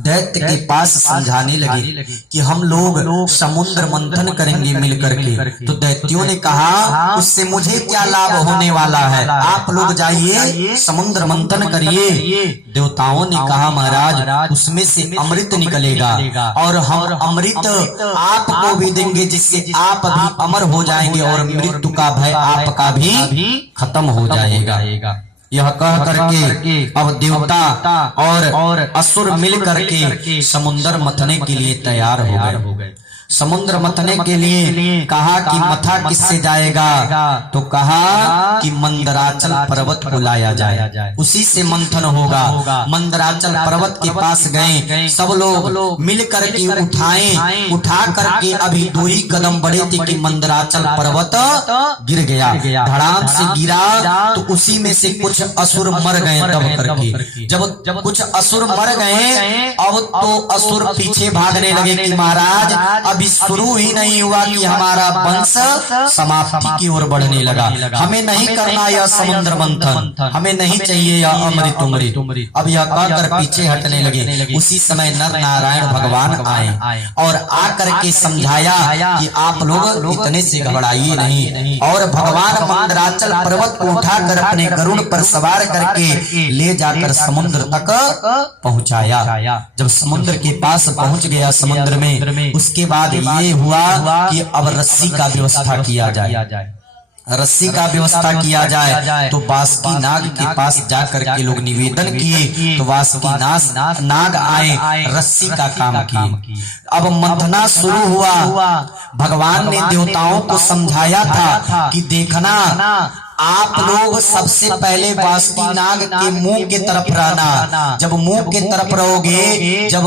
दैत्य के पास समझाने लगे कि हम लोग समुद्र मंथन करेंगे मिलकर के। तो दैत्यों ने कहा उससे मुझे क्या लाभ होने वाला है, आप लोग जाइए समुद्र मंथन करिए। देवताओं ने कहा महाराज उसमें से अमृत निकलेगा और हम अमृत आपको भी देंगे जिससे आप भी अमर हो जाएंगे और मृत्यु का भय आपका भी खत्म हो जाएगा। यह कह करके अब देवता और असुर मिल करके समुद्र मथने के लिए तैयार हो गए। समुद्र मथने के लिए कहा कि मथा किससे जाएगा, तो कहा कि मंदराचल पर्वत को लाया जाए, उसी से मंथन होगा। मंदराचल पर्वत के पास गए, सब लोग मिल करके उठा करके अभी 2 ही कदम बढ़े थे कि मंदराचल पर्वत गिर गया। धड़ाम से गिरा तो उसी में से कुछ असुर मर गए दब करके। जब कुछ असुर मर गए अब तो असुर पीछे भागने लगे कि महाराज अभी शुरू ही नहीं हुआ कि हमारा वंश समाप्ति की ओर बढ़ने लगा, हमें नहीं करना यह समुद्र मंथन, हमें नहीं चाहिए यह अमृत उमृत। अब यह कहकर पीछे हटने लगे। उसी समय नर नारायण भगवान आए और आकर के समझाया कि आप लोग इतने से घबराइए नहीं। और भगवान मंदराचल पर्वत को उठाकर अपने गरुड़ पर सवार करके ले जाकर समुद्र तक पहुंचाया। जब समुद्र के पास पहुंच गया समुद्र में, उसके बाद ये हुआ कि अब रस्सी का व्यवस्था किया जाए। रस्सी का व्यवस्था किया जाए तो बासुकी नाग के पास जाकर के लोग निवेदन किए तो बासुकी नाग आए, रस्सी का काम किए। अब मंथना शुरू हुआ। भगवान ने देवताओं को समझाया था कि देखना आप लोग सबसे पहले बासुकी नाग के मुंह के तरफ रहना। जब मुंह के तरफ रहोगे, जब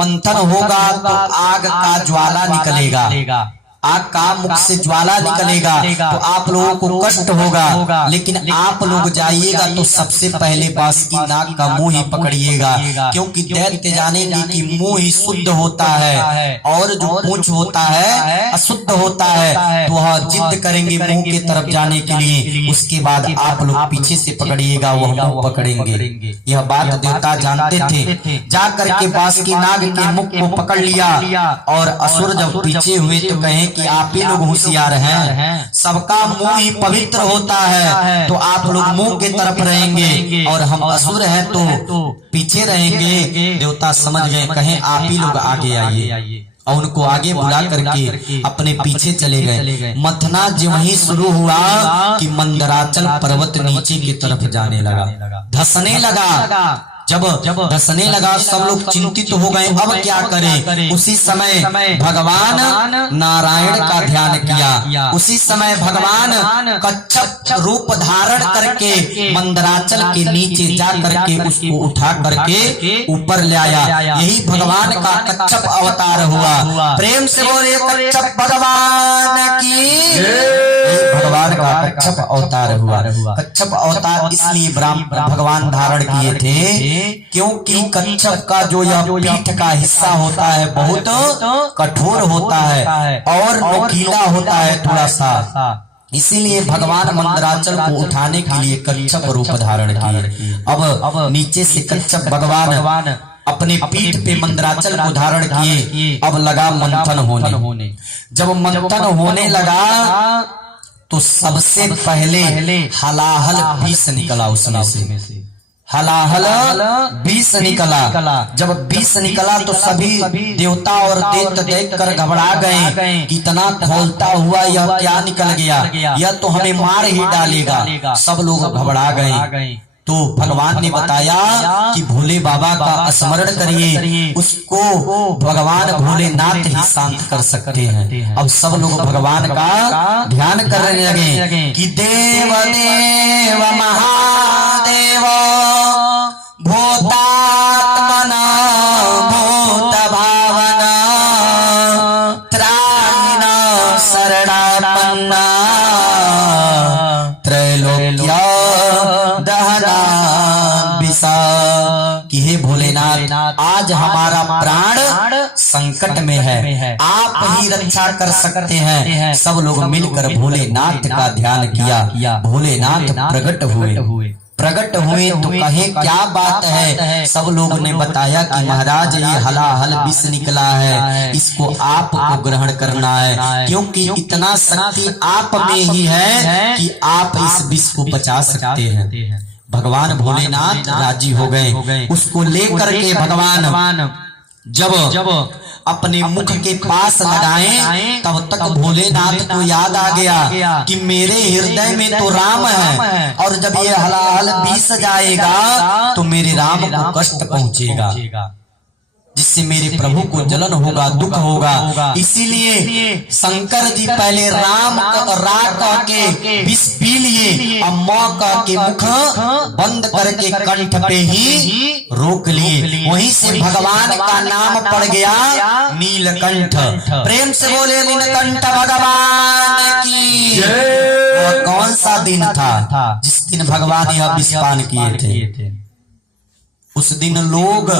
मंथन होगा तो आग का ज्वाला निकलेगा, आग का मुख से ज्वाला निकलेगा तो आप लोगों को कष्ट होगा। लेकिन आप लोग जाइएगा तो सबसे पहले बासुकी नाग का मुंह ही पकड़िएगा, क्योंकि दैत्य जानेंगे कि मुंह ही शुद्ध होता है और जो पूंछ होता है अशुद्ध होता है, तो वह जिद करेंगे मुंह के तरफ जाने के लिए। उसके बाद आप लोग पीछे से पकड़िएगा, वह मुंह पकड़ेंगे। यह बात देवता जानते थे। जाकर के बासुकी नाग के मुख को पकड़ लिया और असुर जब पीछे हुए तो कहें कि आप ही लोग होशियार हैं, सबका मुंह ही पवित्र होता है, तो आप लोग मुंह के तरफ रहेंगे और हम असुर हैं तो पीछे रहेंगे। देवता समझ गए, कहें आप ही लोग आगे आइए और उनको आगे बुला करके अपने पीछे चले गए। मथना जो ही शुरू हुआ कि मंदराचल पर्वत नीचे की तरफ जाने लगा, धंसने लगा। जब धंसने लगा सब लोग चिंतित हो गए, अब क्या करें। उसी समय भगवान नारायण का ध्यान किया। उसी समय भगवान कच्छप रूप धारण करके मंदराचल के नीचे जा करके उसको उठा करके ऊपर ले आया। यही भगवान का कच्छप अवतार हुआ। प्रेम से बोले कच्छप भगवान की। भगवान का कच्छप अवतार हुआ। कच्छप अवतार इसलिए भगवान धारण किए थे क्योंकि कच्छप का जो यह पीठ का हिस्सा होता है बहुत कठोर होता है और नुकीला होता है थोड़ा सा, इसीलिए भगवान मंदराचल को उठाने के लिए कच्छप रूप धारण किए। अब नीचे से कच्छप भगवान अपने पीठ पे मंदराचल को धारण किए। अब लगा मंथन होने। जब मंथन होने लगा तो सबसे पहले हलाहल विष निकला, उसमें से हलाहल विष निकला। जब विष निकला तो सभी देवता और दैत्य देख कर घबरा गए, कितना खोलता हुआ यह क्या निकल गया, यह तो हमें मार ही डालेगा। सब लोग घबरा गए। तो भगवान ने बताया कि भोले बाबा का स्मरण करिए, उसको भगवान भोलेनाथ ही शांत कर सकते हैं। अब सब लोग भगवान का ध्यान करने लगे कि देव देव महादेव भूतात्मना भूत भावना त्राहिना शरणापन्ना त्रैलोक्य दहना विषा। कि हे भोलेनाथ आज हमारा प्राण संकट में है, आप ही रक्षा कर सकते हैं। सब लोग मिलकर भोलेनाथ का ध्यान किया। भोलेनाथ प्रकट हुए। प्रकट हुए तो कहे क्या बात है। सब लोगों ने बताया कि महाराज ये हलाहल विष निकला है, इसको आपको ग्रहण करना है, क्योंकि इतना शक्ति आप में ही है कि आप इस विष को बचा सकते हैं। भगवान भोलेनाथ राजी हो गए। उसको लेकर के भगवान जब अपने मुख के पास लगाए तब तक भोलेनाथ को याद आ गया कि मेरे हृदय में तो राम है, और जब ये हलाहल विष जाएगा तो मेरे राम को कष्ट पहुंचेगा, जिससे मेरे प्रभु को जलन होगा, दुख होगा। इसीलिए शंकर जी पहले राम रा कह के विष पी लिए और मौ कह के मुख बंद करके कंठ पे ही रोक लिए। वहीं से भगवान का नाम पड़ गया नीलकंठ। प्रेम से बोले नीलकंठ भगवान की। कौन सा दिन था जिस दिन भगवान यह विष पान किए थे? उस दिन लोग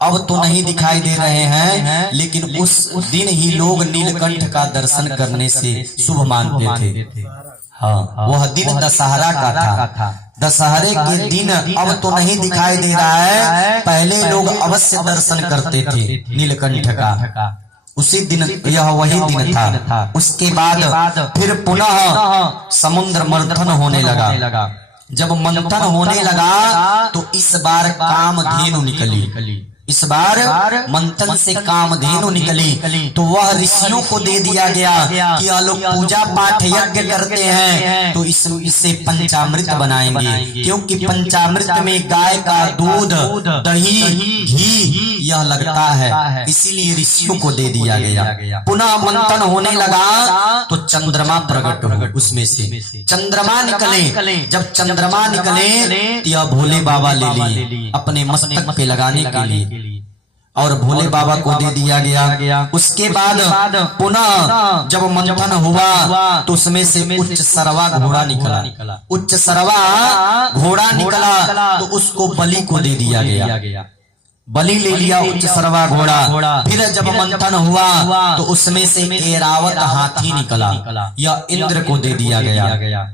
अब तो नहीं दिखाई दे रहे हैं, लेकिन उस दिन ही लोग नीलकंठ का दर्शन करने से शुभ मानते थे। हाँ, वह दिन दशहरा का था। दशहरे के दिन अब तो नहीं दिखाई दे रहा है, पहले लोग अवश्य दर्शन करते थे नीलकंठ का। उसी दिन यह वही दिन था। उसके बाद फिर पुनः समुद्र मंथन होने लगा। जब मंथन होने लगा तो इस बार कामधेनु निकली। इस बार मंथन से कामधेनु निकली तो वह ऋषियों को दे दिया गया कि यह लोग पूजा पाठ यज्ञ करते हैं तो इससे पंचामृत बनाएंगे, क्योंकि पंचामृत में गाय का दूध, दही, घी यह लगता है, इसीलिए ऋषियों को दे दिया गया। पुनः मंथन होने लगा तो चंद्रमा प्रकट हो, उसमें से चंद्रमा निकले। जब चंद्रमा निकले तो यह भोले बाबा ले लिए अपने मस्तक पे लगाने के लिए, और भोले बाबा को दे दिया गया। उसके बाद पुनः जब मंथन हुआ तो उसमें से उच्च सरवा घोड़ा निकला। उच्च सरवा घोड़ा निकला तो उसको बलि को दे दिया गया। बलि ले लिया उच्च सरवा घोड़ा। फिर जब मंथन हुआ तो उसमें से ऐरावत हाथी निकला, यह इंद्र को दे दिया गया।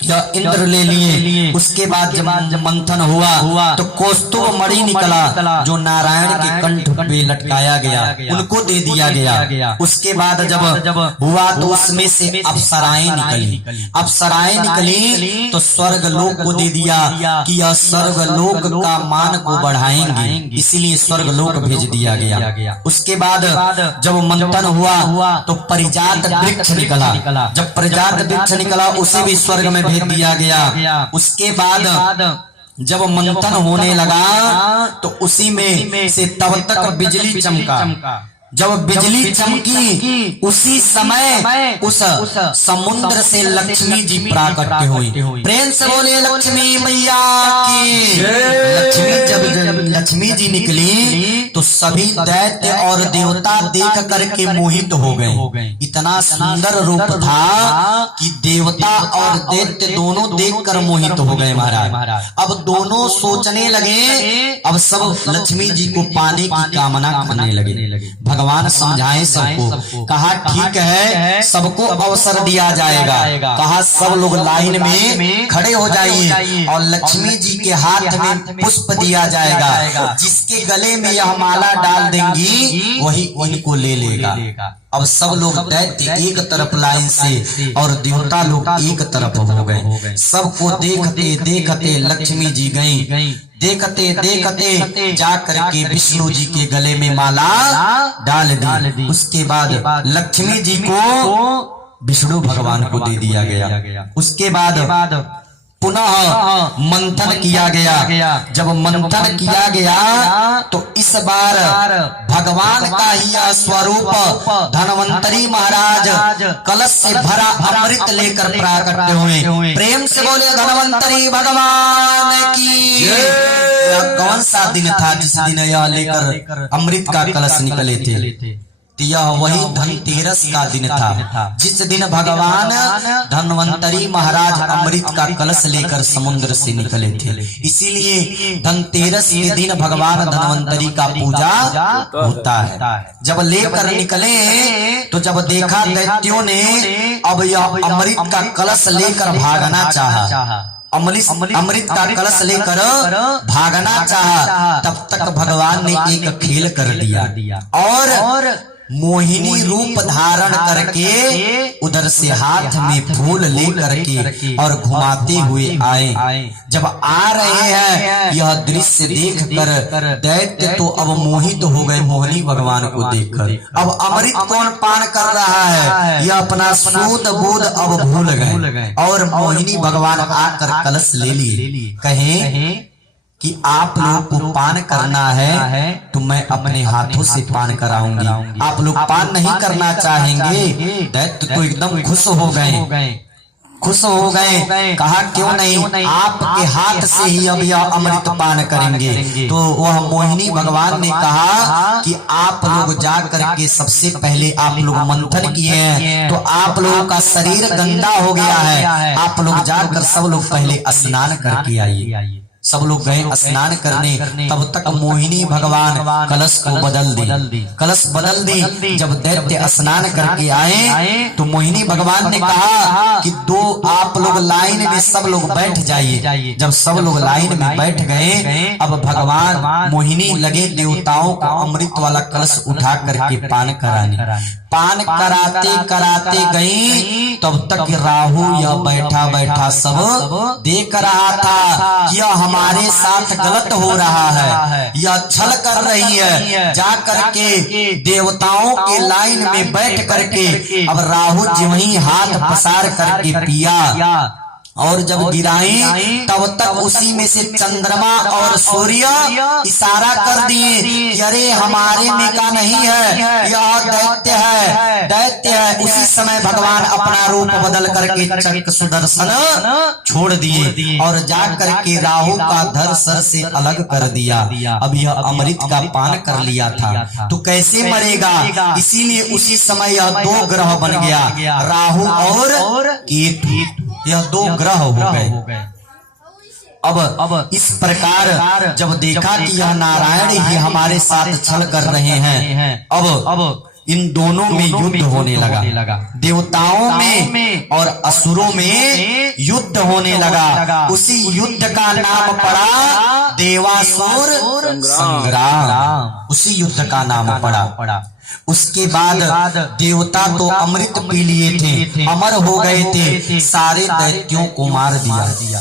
यह इंद्र ले लिए। उसके बाद जब मंथन हुआ तो कौस्तुभ मणि निकला, जो नारायण के कंठ पे लटकाया गया, उनको दे दिया गया। उसके बाद जब हुआ तो उसमें से अप्सराएं निकली। अप्सराएं निकली तो स्वर्ग लोक को दे दिया कि यह स्वर्ग लोक का मान को बढ़ाएंगे, इसीलिए स्वर्ग लोक भेज दिया गया। उसके बाद जब मंथन हुआ तो परिजात वृक्ष निकला। जब परिजात वृक्ष निकला उसे भी स्वर्ग में भेज दिया गया। उसके बाद जब मंथन होने लगा तो उसी में से तब तक बिजली चमका। जब बिजली चमकी उसी समय उस समुद्र से लक्ष्मी जी प्राकट हुई। प्रेम से बोले लक्ष्मी मैया की। लक्ष्मी जी निकली तो सभी दैत्य और देवता देख करके मोहित हो गए। इतना सुंदर रूप था कि देवता और दैत्य दोनों देखकर मोहित हो गए महाराज। अब दोनों सोचने लगे, अब सब लक्ष्मी जी को पाने की कामना करने लगे। भगवान समझाए सबको, कहा ठीक है सबको अवसर दिया जाएगा, कहा सब लोग लाइन में खड़े हो जाइए और लक्ष्मी जी के हाथ में पुष्प दिया जाएगा। जिसके गले में यह माला डाल देंगी वही इनको ले लेगा। अब सब लोग दैत्य एक तरफ लाइन से और देवता लोग एक तरफ हो गए। सबको देखते देखते लक्ष्मी जी गई। देखते देखते जा करके विष्णु जी के गले में माला डाल दी। उसके बाद लक्ष्मी जी को विष्णु भगवान को दे दिया गया। उसके बाद पुनः मंथन किया गया। जब मंथन किया गया तो इस बार भगवान का ही स्वरूप धन्वंतरी महाराज कलश से भरा अमृत लेकर प्राकट हुए। प्रेम से बोले धन्वंतरी भगवान की। कौन सा दिन था जिस दिन यह लेकर अमृत का कलश निकले थे? यह वही धनतेरस का दिन था, जिस दिन भगवान धन्वंतरी महाराज अमृत का कलश लेकर समुद्र से निकले थे। इसीलिए धनतेरस के दिन भगवान धन्वंतरी का पूजा होता है। जब लेकर निकले तो जब देखा दैत्यों ने अब यह अमृत का कलश लेकर भागना चाहा अमृत का कलश लेकर भागना चाहा, तब तक भगवान ने एक खेल कर दिया और मोहिनी रूप धारण करके उधर से हाथ में फूल लेकर के और घुमाते हुए आए। जब आ रहे हैं यह दृश्य देखकर दैत्य तो अब मोहित हो गए मोहिनी भगवान को देखकर। अब अमृत कौन पान कर रहा है यह अपना सूद बूद अब भूल गए और मोहिनी भगवान आकर कलश ले लिए। कहें कि आप लोग को पान करना है तो मैं अपने हाथों से पान कराऊंगी, आप लोग पान नहीं करना चाहेंगे। दैत्य तो एकदम खुश हो गए, कहा क्यों नहीं, आपके हाथ से ही अब यह अमृत पान करेंगे। तो वह मोहिनी भगवान ने कहा कि आप लोग जा करके सबसे पहले आप लोग मंथन किए हैं तो आप लोगों का शरीर गंदा हो गया है, आप लोग जाकर सब लोग पहले स्नान करके आइए। सब लोग गए स्नान करने। तब तक मोहिनी भगवान कलश को कलश बदल दी। जब दैत्य स्नान करके आए तो मोहिनी भगवान ने कहा कि दो आप लोग लाइन में सब लोग बैठ जाइए। जब सब लोग लाइन में बैठ गए अब भगवान मोहिनी लगे देवताओं को अमृत वाला कलश उठा करके पान कराने। पान कराते कराते गई तब तक राहु यह बैठा बैठा सब देख रहा था कि यह हमारे साथ गलत हो रहा है, यह छल कर रही है। जा करके देवताओं के लाइन में बैठ करके अब राहु जी वही हाथ पसार करके पिया और जब गिराई तब तक उसी में से चंद्रमा और सूर्य इशारा कर दिए कि अरे हमारे में का नहीं है, यह दैत्य है। उसी समय भगवान अपना रूप बदल करके चक्र सुदर्शन छोड़ दिए और जा करके राहु का धर सर से अलग कर दिया। अब यह अमृत का पान कर लिया था तो कैसे मरेगा, इसीलिए उसी समय यह दो ग्रह बन गया, राहु और केतु, यह दो ग्रह हो गए। अब इस प्रकार जब देखा कि यह नारायण ही हमारे साथ छल कर रहे हैं, अब इन दोनों में युद्ध होने लगा। देवताओं में और असुरों में युद्ध होने लगा। उसी युद्ध का नाम पड़ा देवासुर संग्राम, उसी युद्ध का नाम पड़ा। उसके बाद देवता तो अमृत पी लिए थे, अमर हो गए थे, सारे दैत्यों को मार दिया।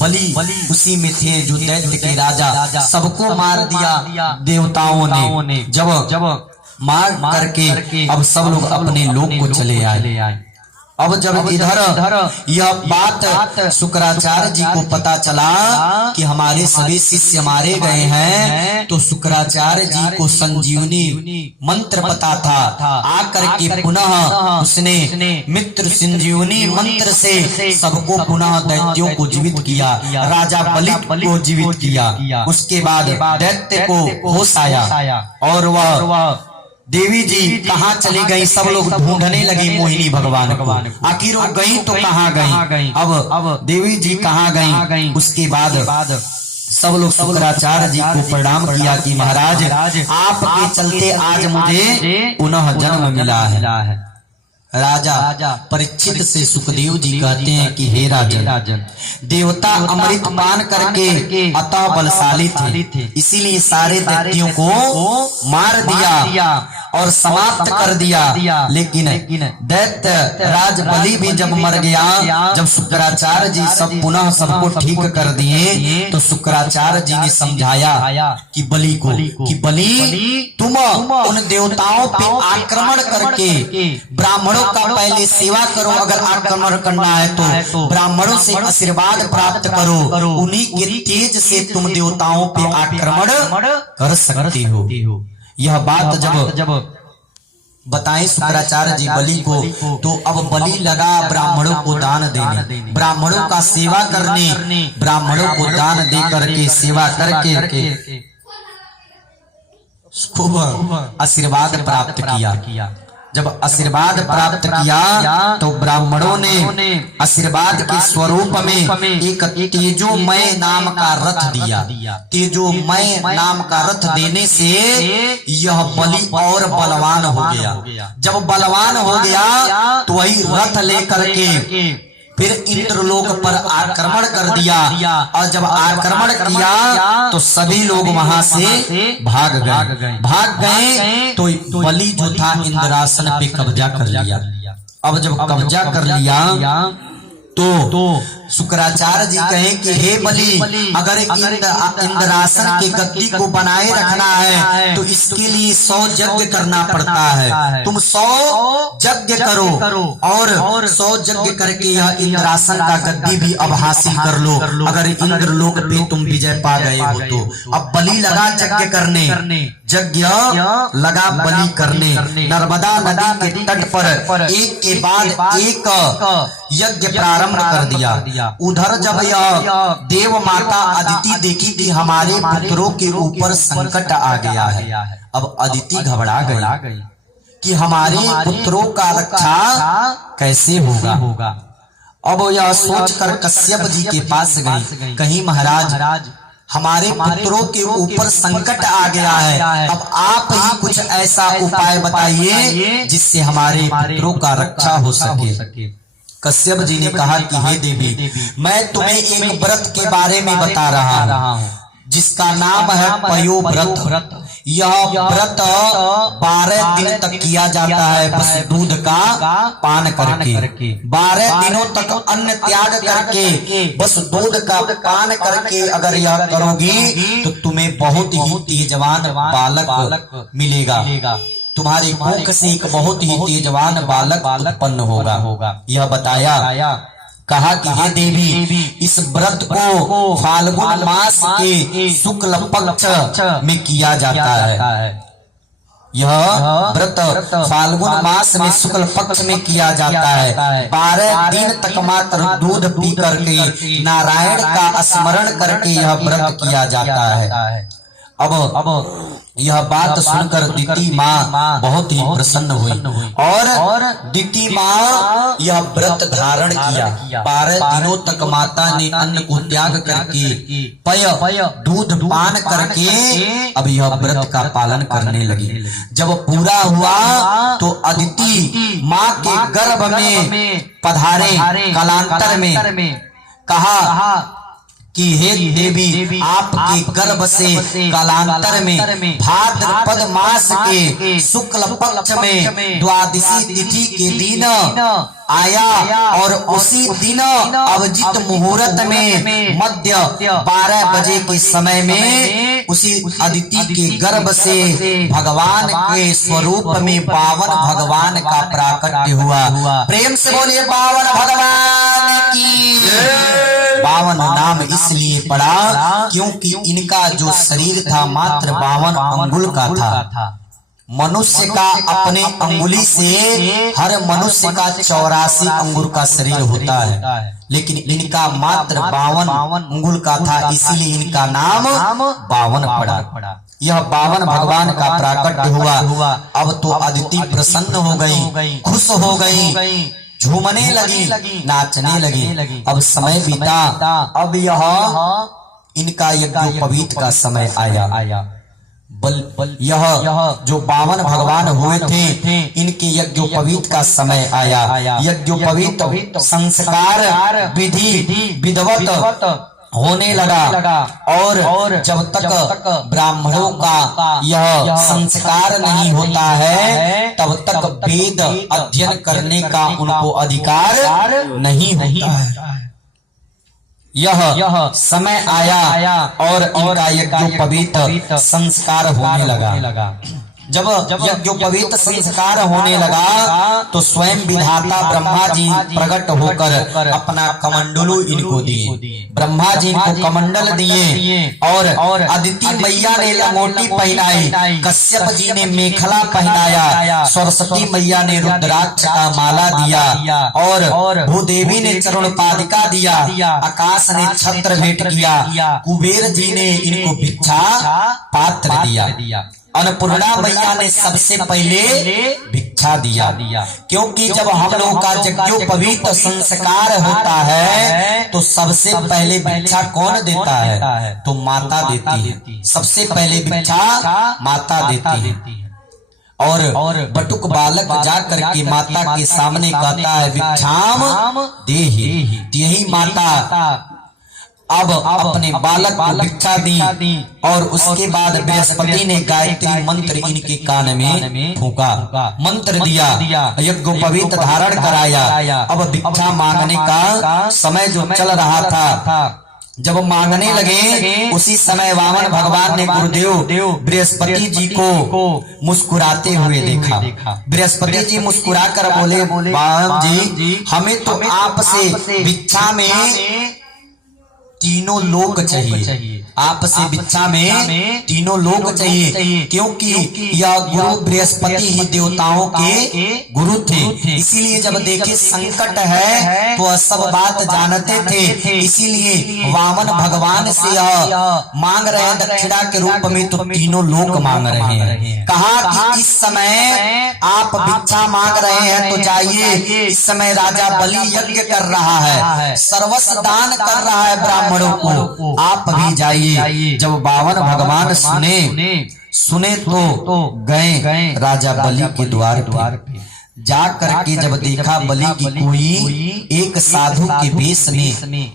बलि उसी में थे जो दैत्य के राजा, सबको मार दिया देवताओं ने। जब मार करके अब सब लोग अपने लोक को चले आए। अब जब इधर यह बात शुक्राचार्य जी को पता चला कि हमारे सभी शिष्य मारे गए हैं तो शुक्राचार्य जी को संजीवनी मंत्र पता था। आकर के पुनः उसने मित्र संजीवनी मंत्र से सबको पुनः दैत्यों को जीवित किया, राजा बलि को जीवित किया। उसके बाद दैत्य को होश आया और वह देवी जी कहाँ चली गई, सब लोग ढूंढने लगे मोहिनी भगवान को। आखिर वो गई तो कहाँ गई, अब देवी जी कहाँ गई। उसके बाद सब लोग शुक्राचार्य जी को प्रणाम किया कि महाराज आपके चलते आज मुझे पुनः जन्म मिला है। राजा परीक्षित से सुखदेव जी कहते हैं कि हे राजन, देवता अमृत पान करके अतः बलशाली थे, इसीलिए सारे दैत्यों को मार दिया और समाप्त कर दिया। लेकिन दैत्य राज बलि भी जब मर गया, जब शुक्राचार्य जी सब पुनः सबको ठीक कर दिए तो शुक्राचार्य जी ने समझाया कि बलि को कि बलि तुम उन देवताओं पे आक्रमण करके ब्राह्मणों का पहले सेवा करो, अगर आक्रमण करना है तो ब्राह्मणों से आशीर्वाद प्राप्त करो, उन्हीं के तेज से तुम देवताओं पे आक्रमण कर सकते हो। यह बात जब बताएं शुक्राचार्य जी बलि को तो अब बलि लगा ब्राह्मणों को दान देने, ब्राह्मणों का सेवा करने, ब्राह्मणों को दान दे करके सेवा करके खूब आशीर्वाद प्राप्त किया। जब आशीर्वाद प्राप्त किया तो ब्राह्मणों ने आशीर्वाद के स्वरूप में एक तेजोमय नाम का रथ दिया। तेजोमय नाम का रथ देने से यह बलि और बलवान हो गया। जब बलवान हो गया तो वही रथ लेकर के फिर इंद्रलोक पर आक्रमण कर दिया, और जब आक्रमण किया तो सभी लोग वहां से भाग गए। तो बलि जो था इंद्रासन पे कब्जा कर लिया। अब जब कब्जा कर लिया तो शुक्राचार्य जी कहें कि हे बलि, अगर इंद्रासन के गद्दी को बनाए रखना है तो इसके लिए 100 यज्ञ करना पड़ता है। तुम 100 यज्ञ करो और 100 यज्ञ करके यह इंद्रासन का गद्दी भी अब हासिल कर लो, अगर इंद्रलोक पे तुम विजय पा गए हो तो। अब बलि लगा यज्ञ करने, यज्ञ लगा बलि करने। नर्मदा नदी के तट पर एक के बाद एक यज्ञ प्रारंभ कर दिया। उधर जब यह देव माता अदिति देखी कि हमारे पुत्रों के ऊपर संकट आ गया है, अब अदिति घबरा गई कि हमारे पुत्रों का रक्षा कैसे होगा। अब यह सोचकर कश्यप जी के पास गई, कहीं महाराज हमारे पुत्रों के ऊपर संकट आ गया है, अब आप ही कुछ ऐसा उपाय बताइए जिससे हमारे पुत्रों का रक्षा हो सके। कश्यप जी ने कहा कि हे देवी, मैं तुम्हें एक व्रत के बारे में बता रहा हूँ जिसका नाम है पयो व्रत। यह व्रत 12 दिन तक किया जाता है, बस दूध का पान करके। 12 दिनों तक अन्न त्याग करके बस दूध का पान करके अगर यह करोगी तो तुम्हें बहुत ही तेजवान बालक मिलेगा, तुम्हारी कोख से एक बहुत ही तेजवान बालक उत्पन्न होगा। यह बताया, कहा कि हे देवी, इस व्रत को फाल्गुन मास के शुक्ल पक्ष में किया जाता है। यह व्रत फाल्गुन मास में शुक्ल पक्ष में किया जाता है। 12 दिन तक मात्र दूध पी करके नारायण का स्मरण करके यह व्रत किया जाता है। अब यह बात सुनकर दिति माँ बहुत ही प्रसन्न हुई और दिति माँ यह व्रत धारण किया। 12 दिनों तक माता ने अन्न को त्याग करके पय दूध पान करके अब यह व्रत का पालन करने लगी। जब पूरा हुआ तो अदिति माँ के गर्भ में पधारे। कालांतर में कहा कि हे देवी, आपके गर्भ से कालांतर में भाद्रपद मास के शुक्ल पक्ष में द्वादशी तिथि के दिन आया और उसी दिन अभिजित मुहूर्त में मध्य 12 बजे के समय में उसी अदिति के गर्भ से भगवान के स्वरूप में पावन भगवान का प्राकट्य हुआ। प्रेम से बोलिए पावन भगवान की। पावन नाम इसलिए पड़ा क्योंकि इनका जो शरीर था मात्र 52 अंगुल का था। मनुष्य का अपने अंगुली से हर मनुष्य का 84 अंगुल का शरीर होता है, लेकिन इनका मात्र 52 अंगुल का था, इसीलिए इनका नाम 52 पड़ा। यह 52 भगवान का प्राकट्य हुआ। अब तो अदिति प्रसन्न हो गई, खुश हो गई, झूमने लगी, नाचने लगी। अब समय बीता, अब यह इनका यज्ञोपवीत का समय आया। यह जो 52 भगवान हुए थे इनके यज्ञोपवीत का समय आया। यज्ञोपवीत संस्कार विधि विधवत होने लगा और जब तक ब्राह्मणों का यह संस्कार नहीं होता है तब तक वेद अध्ययन करने का उनको अधिकार नहीं होता है। यह समय आया और इनका यज्ञोपवीत संस्कार होने लगा। जब यज्ञोपवीत संस्कार होने लगा तो स्वयं विधाता ब्रह्मा जी प्रकट होकर अपना कमंडलू इनको दिए। ब्रह्मा जी को कमंडल दिए और अदिति मैया ने लंगोटी पहनाई, कश्यप जी ने मेखला पहनाया, सरस्वती मैया ने रुद्राक्ष का माला दिया और भूदेवी ने चरण पादिका दिया, आकाश ने छत्र भेंट किया, कुबेर जी ने इनको भिक्षा पात्र दिया, अन्नपूर्णा मैया ने सबसे पहले भिक्षा दिया। क्योंकि जब हम लोग का यज्ञोपवीत संस्कार होता है तो सबसे पहले भिक्षा कौन देता है? तो माता देती है। सबसे पहले भिक्षा माता देती है। और बटुक बालक जाकर के माता के सामने कहता है भिक्षाम देहि। यही माता अब अपने बालक को भिक्षा दी और उसके बाद बृहस्पति ने गायत्री मंत्र इनके कान में फूंका, मंत्र दिया, यज्ञोपवीत धारण कराया। अब भिक्षा मांगने का समय जो चल रहा था, जब मांगने लगे उसी समय वामन भगवान ने गुरुदेव बृहस्पति जी को मुस्कुराते हुए देखा। बृहस्पति जी मुस्कुरा कर बोले, वामन जी हमें तो आपसे भिक्षा में तीनों लोक चाहिए, आपसे भिक्षा में तीनों लोक चाहिए, क्योंकि यह गुरु बृहस्पति ही देवताओं के गुरु थे। इसीलिए जब देखे संकट है तो सब बात जानते थे, इसीलिए वामन भगवान से यह मांग रहे हैं दक्षिणा के रूप में, तो तीनों लोक मांग रहे हैं। कहा कि इस समय आप भिक्षा मांग रहे हैं तो जाइए, इस समय राजा बलि यज्ञ कर रहा है, सर्वस्व दान कर रहा है ब्राह्मणों को, आप भी जाइए। जब वामन भगवान सुने तो गए राजा बलि के द्वार पे। जा करके जब देखा बलि की कोई एक साधु के वेश में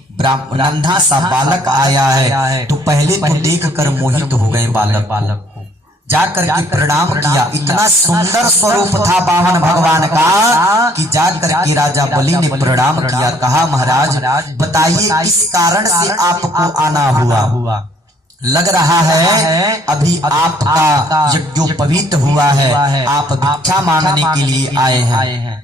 नन्हा सा बालक आया है, तो पहले तो देख कर मोहित हो गए बालक को। जाकर के प्रणाम किया, इतना सुंदर स्वरूप था वामन भगवान का कि जाकर के राजा बलि ने प्रणाम किया। कहा महाराज बताइए किस कारण से आपको आना हुआ? लग रहा है अभी आपका यज्ञोपवीत हुआ है, आप भिक्षा मांगने के लिए आए हैं।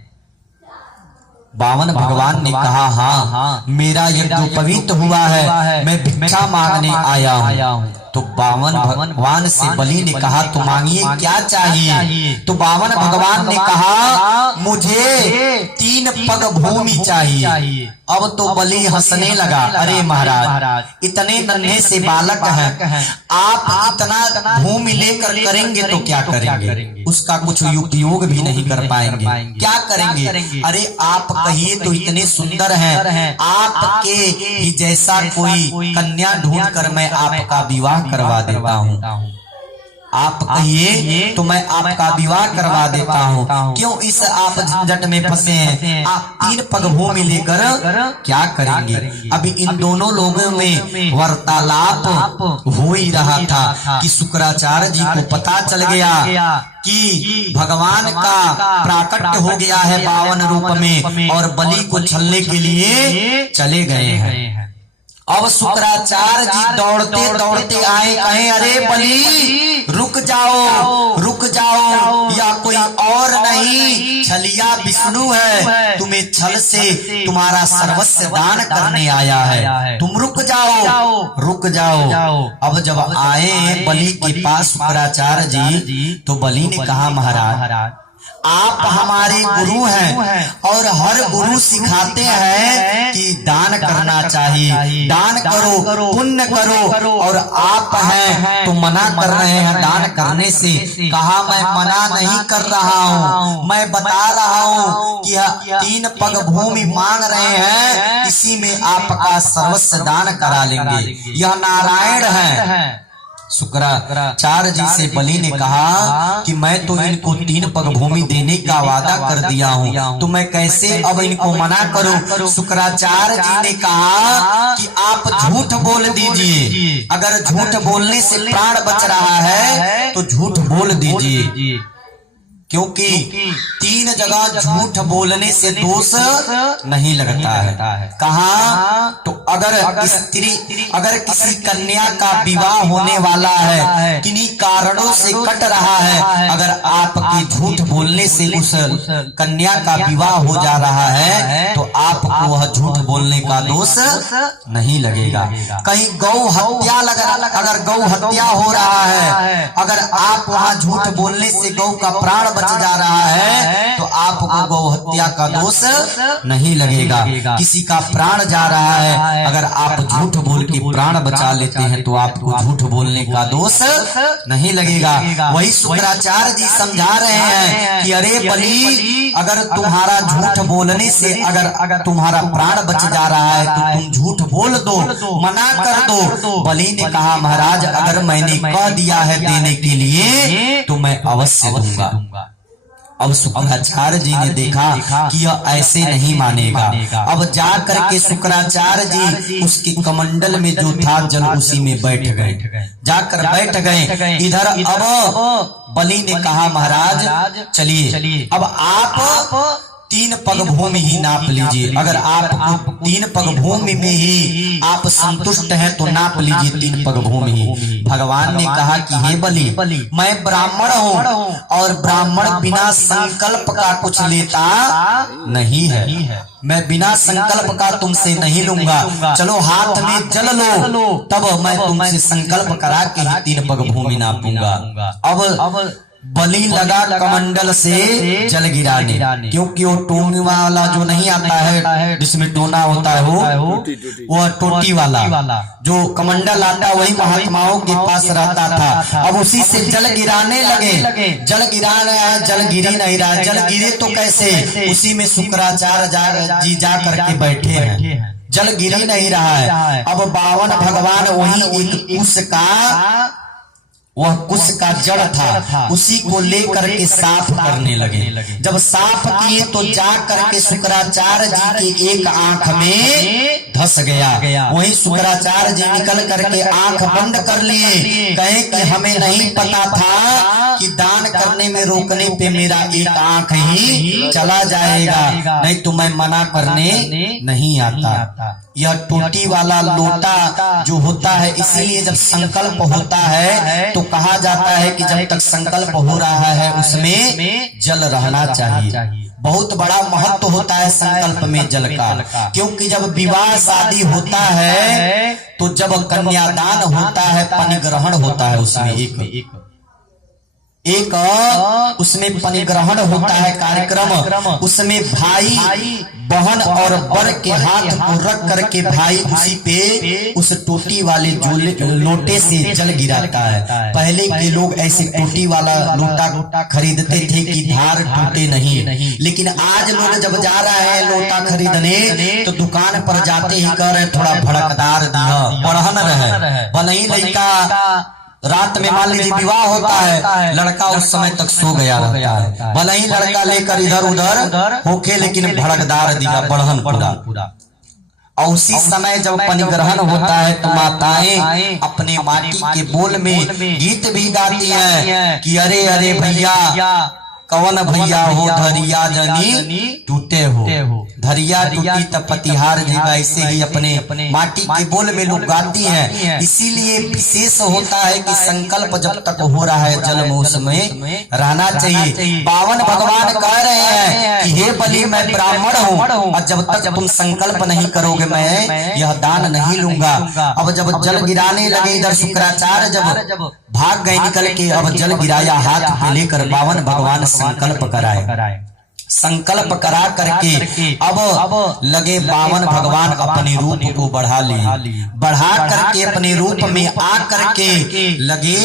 वामन भगवान ने कहा हाँ मेरा यज्ञोपवीत हुआ है, मैं भिक्षा मांगने आया हूँ। तो वामन भगवान से बलि ने कहा तो मांगिए क्या चाहिए? तो वामन भगवान ने कहा मुझे 3 पग भूमि चाहिए। अब तो बलि हंसने लगा, अरे महाराज इतने नन्हे से बालक हैं, आप इतना भूमि लेकर करेंगे तो क्या करेंगे? उसका कुछ उपयोग भी नहीं कर पाएंगे, क्या करेंगे? अरे आप कहिए तो इतने सुंदर हैं, आपके ही जैसा कोई कन्या ढूंढ कर मैं आपका विवाह करवा देता हूँ। आप कहिए तो मैं आपका विवाह करवा देता हूँ, क्यों इस आप झंझट में फंसे हैं? आप 3 पग भूमि लेकर क्या करेंगे? अभी इन दोनों लोगों में वार्तालाप हो ही रहा था कि शुक्राचार्य जी को पता चल गया कि भगवान का प्राकट्य हो गया है पावन रूप में और बलि को छलने के लिए चले गए हैं। अब शुक्राचार्य जी दौड़ते दौड़ते आए, कहे अरे बलि रुक जाओ, या कोई और नहीं छलिया विष्णु है, तुम्हें छल से तुम्हारा सर्वस्व दान करने आया है, तुम रुक जाओ। अब जब आए बलि के पास शुक्राचार्य जी, तो बलि ने कहा महाराज आप हमारे गुरु हैं और हर गुरु सिखाते हैं कि दान करना चाहिए, दान करो, पुण्य करो, और आप हैं तो मना कर रहे हैं दान करने से। कहा मैं मना नहीं कर रहा हूँ, मैं बता रहा हूँ कि 3 पग भूमि मांग रहे हैं, इसी में आपका सर्वस्व दान करा लेंगे, यह नारायण है। शुक्राचार्य जी से बलि ने कहा कि मैं तो इनको 3 पग भूमि देने का वादा कर दिया हूँ, तो मैं कैसे अब इनको मना करूँ? शुक्राचार्य जी ने कहा कि आप झूठ बोल दीजिए, अगर झूठ बोलने से प्राण बच रहा है तो झूठ बोल दीजिए, क्योंकि 3 जगह झूठ बोलने से दोष नहीं लगता है। कहा तो अगर किसी कन्या का विवाह होने वाला है, किन्हीं कारणों से कट रहा है, अगर आपके झूठ बोलने से उस कन्या का विवाह हो जा रहा है तो आपको वह झूठ बोलने का दोष नहीं लगेगा। कहीं गौ हत्या अगर गौ हत्या हो रहा है, अगर आप वहाँ झूठ बोलने से गौ का प्राण बच जा रहा है तो आपको गौ हत्या का दोष नहीं लगेगा। किसी का प्राण जा रहा है, अगर आप झूठ बोल के प्राण बचा लेते हैं तो आपको झूठ बोलने का दोष नहीं लगेगा। वही शुक्राचार्य जी समझा रहे हैं कि अरे बलि अगर तुम्हारा झूठ बोलने से अगर तुम्हारा प्राण बच जा रहा है तो तुम झूठ बोल दो, मना कर दो। बलि ने कहा महाराज अगर मैंने कह दिया है देने के लिए तो मैं मैं अवश्य दूंगा। अब शुक्राचार्य जी ने देखा कि यह ऐसे नहीं मानेगा। अब जा करके शुक्राचार्य जी उसके कमंडल में जो था जल उसी में बैठ गए, जाकर बैठ गए। इधर अब बलि ने कहा महाराज चलिए अब आप 3 पग भूमि ही नाप लीजिए। अगर आप 3 पग भूमि में ही आप संतुष्ट हैं तो नाप लीजिए 3 पग भूमि ही। भगवान ने कहा कि हे बलि, मैं ब्राह्मण हूँ और ब्राह्मण बिना संकल्प का कुछ लेता नहीं है। मैं बिना संकल्प का तुमसे नहीं लूंगा। चलो हाथ में जल लो, तब मैं तुमसे संकल्प करा के ही 3 पग भूमि नापूंगा। अब बलि लगा कमंडल से जल गिराने, क्योंकि वो टोनी वाला जो नहीं आता है जिसमें टोना होता है वो टोटी वाला जो कमंडल आता वही महात्माओं के पास रहता था। अब उसी से जल गिराने लगे। जल गिरा रहे हैं, जल गिरी नहीं रहा। जल गिरे तो कैसे, उसी में शुक्राचार्य जी जा करके बैठे हैं, जल गिर नहीं रहा है। अब बावन भगवान वही एक वह कुश का जड़ था उसी को लेकर के साफ करने लगे। जब साफ किए तो जा करके शुक्राचार्य जी के एक आंख में धस गया। वही शुक्राचार्य जी निकल करके आंख बंद कर लिए, कहे कि हमें नहीं पता था कि दान करने में रोकने पे मेरा एक आंख ही चला जाएगा, नहीं तो मैं मना करने नहीं आता। यह टोटी वाला लोटा जो होता है, इसीलिए जब संकल्प होता है तो कहा जाता है कि जब तक संकल्प हो रहा है उसमें जल रहना चाहिए। बहुत बड़ा महत्व होता है संकल्प में जल का, क्योंकि जब विवाह शादी होता है तो जब कन्यादान होता है, परिग्रहण होता है, उसमें एक उसमें परिग्रहण होता है कार्यक्रम। उसमें भाई बहन और बर के हाथ को रख करके भाई उसी पे उस टोटी वाले लोटे से जल गिराता है। पहले के लोग ऐसे टोटी वाला लोटा खरीदते थे कि धार टूटे नहीं, लेकिन आज लोग जब जा रहे हैं लोटा खरीदने तो दुकान पर जाते ही कह रहे थोड़ा भड़कदार दिया, पढ़न रहे। भले ही लड़का रात में मान लीजिए विवाह होता है, लड़का उस समय तक सो गया रहता है, भले ही लड़का लेकर इधर उधर होके, लेकिन भड़कदार दिया बढ़न पूरा। और उसी समय जब परिग्रहण होता है तो माताएं अपने माटी के बोल में गीत भी गाती हैं कि अरे अरे भैया कवन भैया हो धरिया जनी टूटे हो। धरिया टूटी तब पतिहार जी, ऐसे ही अपने माटी के बोल में लोग गाती हैं। इसीलिए विशेष होता है कि संकल्प जब तक हो रहा है जल में उसमें रहना चाहिए। पावन भगवान कह रहे हैं कि हे बलि, मैं ब्राह्मण हूँ और जब तक तुम संकल्प नहीं करोगे मैं यह दान नहीं लूंगा। अब जब जल गिराने लगे, इधर शुक्राचार्य जब भाग गए निकल के, अब जल गिराया हाथ पे लेकर, बावन भगवान संकल्प कराए। संकल्प करा करके अब लगे बावन भगवान अपने रूप को बढ़ा करके अपने रूप में आ करके लगे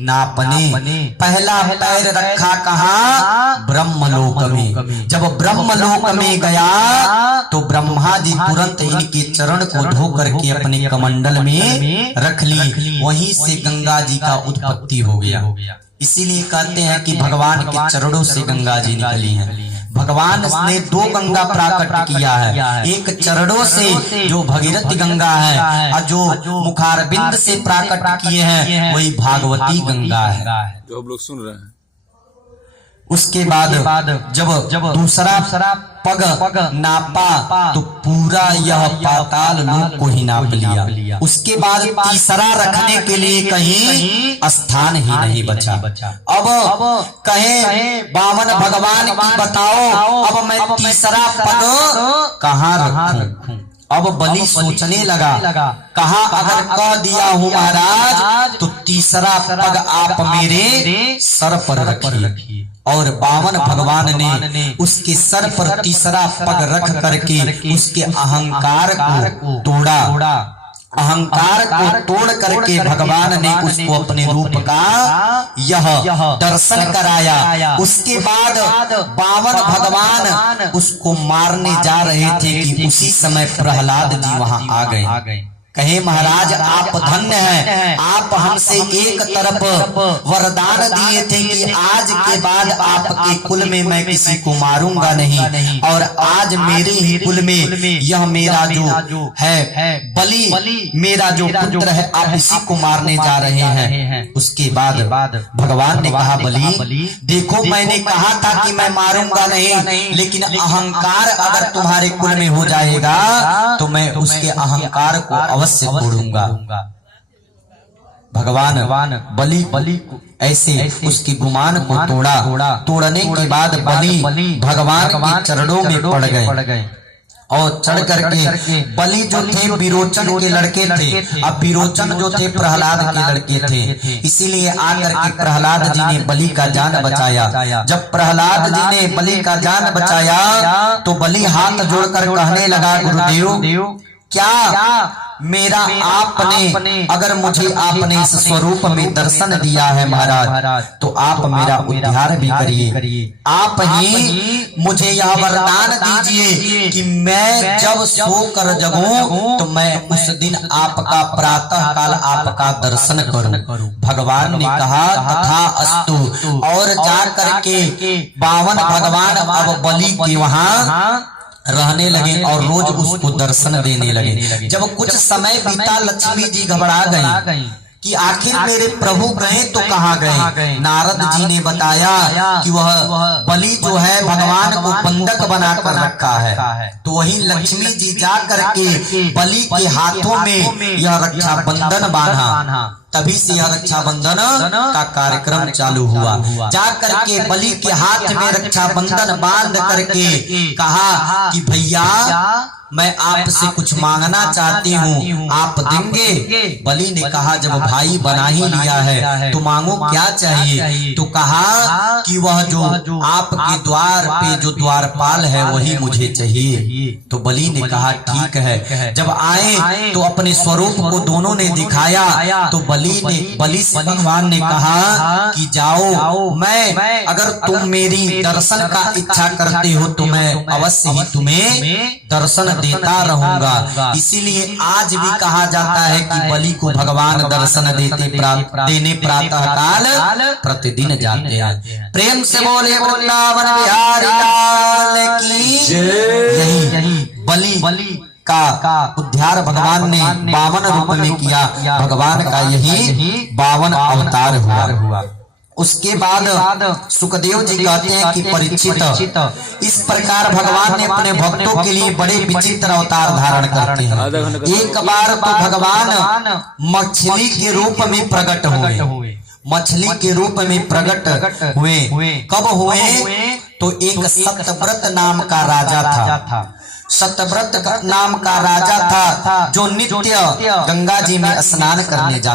नापने। पहला पैर रखा कहाँ? ब्रह्मलोक में। जब ब्रह्मलोक में गया तो ब्रह्मा जी तुरंत इनके चरण को धो करके अपने कमंडल में रख ली। वहीं से गंगा जी का उत्पत्ति हो गया। इसीलिए कहते हैं कि भगवान के चरणों से गंगा जी निकली हैं। भगवान ने 2 गंगा प्राकट किया है, एक चरणों से जो भगीरथी गंगा है और जो मुखारबिंद से प्राकट किए हैं वही भागवती गंगा है जो हम लोग सुन रहे हैं। उसके बाद जब दूसरा पग नापा तो पूरा यह पाताल लोक को ही नाप लिया। उसके बाद तीसरा रखने के लिए कहीं स्थान ही नहीं बचा। अब कहे बावन भगवान की बताओ, अब मैं तीसरा पग कहाँ रखूं? अब बलि सोचने लगा, कहा अगर कह दिया हूँ महाराज तो तीसरा पग आप मेरे सर पर रखिए। और बावन भगवान ने उसके सर पर तीसरा पग रख करके उसके अहंकार को तोड़ा। अहंकार को तोड़ करके भगवान ने उसको अपने रूप का यह दर्शन कराया। उसके बाद बावन भगवान उसको मारने जा रहे थे कि उसी समय प्रहलाद जी वहां आ गए। कहे महाराज आप धन्य हैं, आप हमसे एक तरफ वरदान दिए थे कि आज के बाद आपके कुल में मैं किसी को मारूंगा नहीं, और आज मेरे ही कुल में यह मेरा जो है बलि, मेरा जो पुत्र है, आप इसी को मारने जा रहे हैं। उसके बाद भगवान ने कहा बलि देखो, मैंने कहा था कि मैं मारूंगा नहीं, लेकिन अहंकार अगर तुम्हारे कुल में हो जाएगा तो मैं उसके अहंकार को अवश्य तोड़ूंगा। भगवान बलि को ऐसे उसकी गुमान को तोड़ा। तोड़ने के बाद बलि भगवान के चरणों में पड़ गए और चढ़ करके बलि जो थे विरोचन के लड़के थे। अब विरोचन जो थे प्रहलाद के लड़के थे, इसीलिए आकर के प्रहलाद जी ने बलि का जान बचाया। जब प्रहलाद जी ने बलि का जान बचाया तो बलि हाथ जोड़कर कहने लगा गुरुदेव, क्या मेरा आपने अगर मुझे आपने इस स्वरूप में दर्शन दिया है महाराज, तो आप मेरा उद्धार भी करिए। आप ही मुझे यह वरदान दीजिए कि मैं जब सोकर जगूं तो मैं उस दिन आपका प्रातः काल आपका दर्शन करूं। भगवान ने कहा तथा अस्तु, और जा करके 52 भगवान अब बलि के वहां रहने लगे और रोज उसको दर्शन देने लगे। जब कुछ समय बीता, लक्ष्मी जी घबरा गई कि आखिर मेरे प्रभु गए तो कहाँ गए। नारद जी ने बताया कि वह बलि जो है भगवान को बंधक बनाकर रखा है। तो वही लक्ष्मी जी जा करके बलि के हाथों में यह रक्षा बंधन बांधा। तभी से यह रक्षाबंधन का कार्यक्रम चालू हुआ। जा करके बलि के हाथ में रक्षाबंधन बांध करके कहा कि भैया मैं आपसे कुछ मांगना चाहती हूँ, आप देंगे? बलि ने कहा जब भाई बना ही लिया है तो मांगो, क्या चाहिए? तो कहा कि वह जो आपके द्वार पे जो द्वारपाल है वही मुझे चाहिए। तो बलि ने कहा ठीक है। जब आए तो अपने स्वरूप को दोनों ने दिखाया। तो बलि से भगवान ने कहा कि जाओ, मैं अगर तुम मेरी दर्शन का इच्छा करते हो तो मैं अवश्य ही तुम्हें दर्शन देता रहूंगा। इसीलिए आज भी कहा जाता है कि बलि को भगवान दर्शन देने प्रातः काल प्रतिदिन जाते हैं। प्रेम से बोले वृंदावन बिहारी लाल की। यही बलि का उद्धार भगवान ने 52 रूप में किया। भगवान का यही 52 अवतार हुआ। उसके बाद सुखदेव जी कहते हैं कि परीक्षित, इस प्रकार भगवान ने अपने भक्तों के लिए बड़े विचित्र अवतार धारण करते हैं। एक बार तो भगवान मछली के रूप में प्रकट हुए। मछली के रूप में प्रकट हुए। कब हुए? तो एक सत्यव्रत नाम का राजा था। सत्यव्रत नाम का राजा था जो नित्य गंगा जी में स्नान करने जाता।